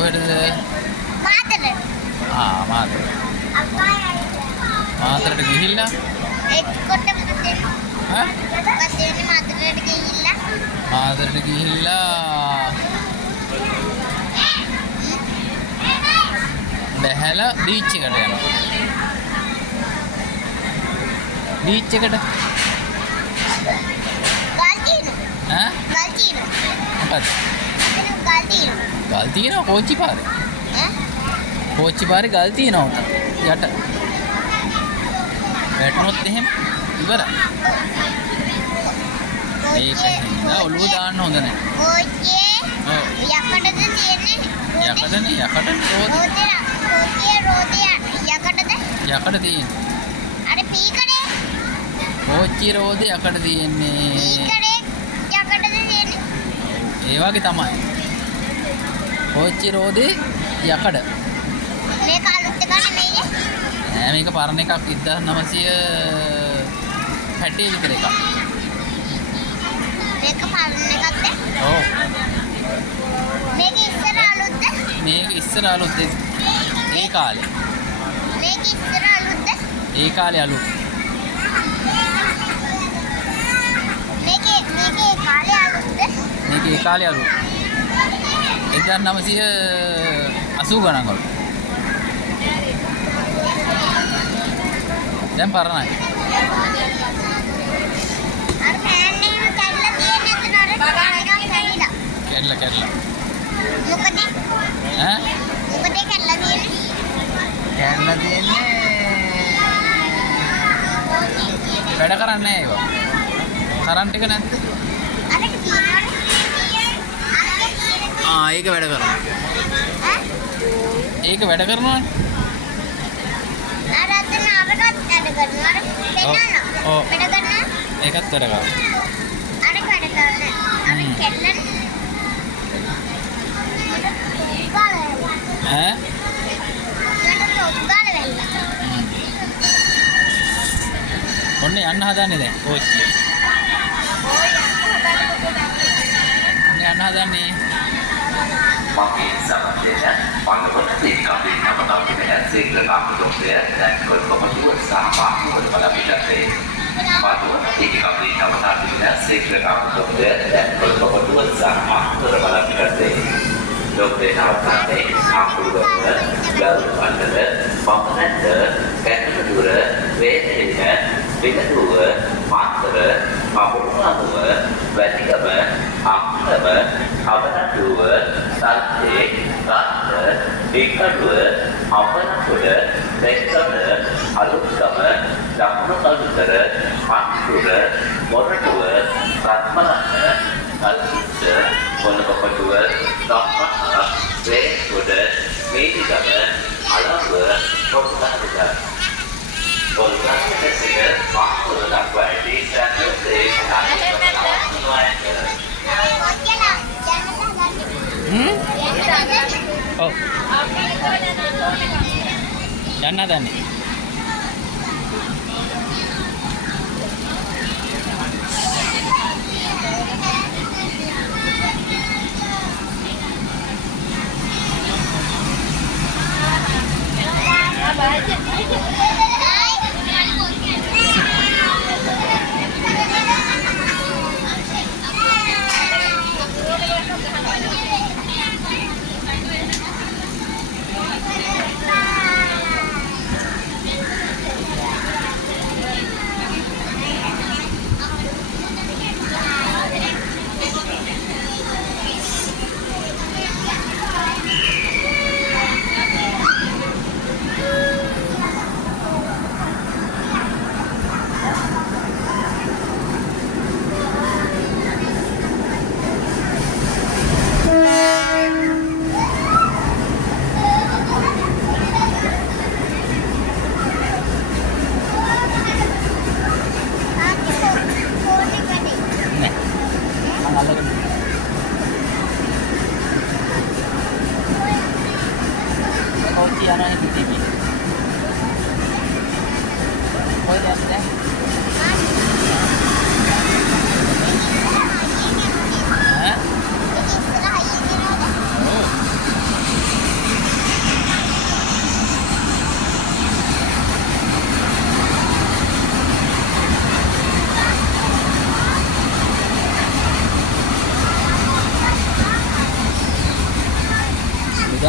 කොහෙටද? මාතරට. මාතර. මාතරට ගිහිල්ලා එක්කොටම දෙන්න. ඈ? පස්සේ මාතරට ගිහිල්ලා. මාතරට ගිහිල්ලා බැහැලා බීච් එකට යනවා. බීච් එකට ගල් තියෙනවා. ඈ? ගල් තියෙනවා. මොකද? ගල් තියෙනවා. ගල් තියෙනවා කෝච්චි පාරේ. ඈ? කෝච්චි පාරේ ගල් තියෙනවා උතන. යට. වැටුනොත් එහෙම ඉවරයි. ඒක හින්දා ඔළුව දාන්න හොඳ නැහැ. කෝච්චියේ ඔව්. යකඩද තියෙන්නේ? යකඩනේ යකඩනේ රෝද. කෝච්චියේ රෝදේ යකඩද? යකඩ තියෙන්නේ. අර පීකඩේ. කෝච්චි රෝදේ යකඩ තියෙන්නේ. පීකඩේ යකඩද තියෙන්නේ? ඒ වගේ තමයි. කෝච්චි රෝදේ යකඩ. මේක අලුත් එකක් නෙමෙයි. නෑ මේක පරණ එකක් 1960 විතර එකක්. මේක පරණ එකක්ද? ඔව්. මේක ඉස්සර අලුත්ද? මේක ඉස්සර අලුත් ඒ කාලේ. මේක ඉස්සර අලුත්ද? ඒ කාලේ අලුත්. මේකේ කාලේ අලුත්ද? මේක ඒ කාලේ අලුත්. 1980 ගණන් වල. දැන් පරණයි. අර ෆෑන් එකම කැඩලා තියෙන්නේ නැතන අර එකක් කැඩිලා. කැඩලා. මොකද? ඈ? මොකද කැඩලා තියෙන්නේ? කැඩලා තියෙන්නේ. වැඩ කරන්නේ නැහැ ඒවා. කරන්ට් එක නැද්ද? අර තියෙනවනේ. ඒක වැඩ කරනවා. ඈ? ඒක වැඩ කරනවානේ. අර අතන අරකට වැඩ කරනවා. අර පෙන්නනවා. ඔව්. වැඩ කරනවා. ඒකත් වැඩ කරනවා. අර වැඩ කරනවා. අර කැඩලා ඈ? ඔන්න යන්න හදන්නේ දැන් කෝච්චිය. යන්න හදන්නේ. Makin sabdanya panggil kami nama tahu dengan segala kamu dokter dan berkomunikasi sama pada bidang ini. Padu kami nama tahu dengan segala kamu dokter dan berkomunikasi sama pada bidang ini. Dokter nama tahu aku dokter lalu anda pemanda kedua veteriner kedua master Pembunuhan dua, berarti apa? Apa dua, satu, satu, tiga dua, apa dua, tiga dua, alur sama, dapat alur dua, empat dua, motor dua, satu mana, alur dua, motor apa dua, dapat dua, midi sama, alur dua, motor dua. Polisi tersebut mampu dapat distraksi ඔව්. යන්න හදන්නේ.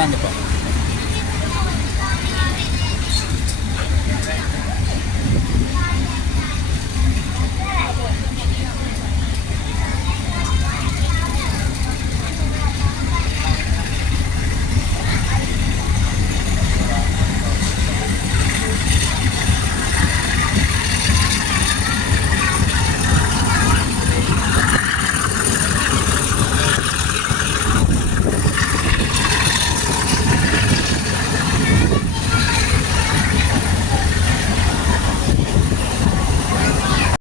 Jangan lupa.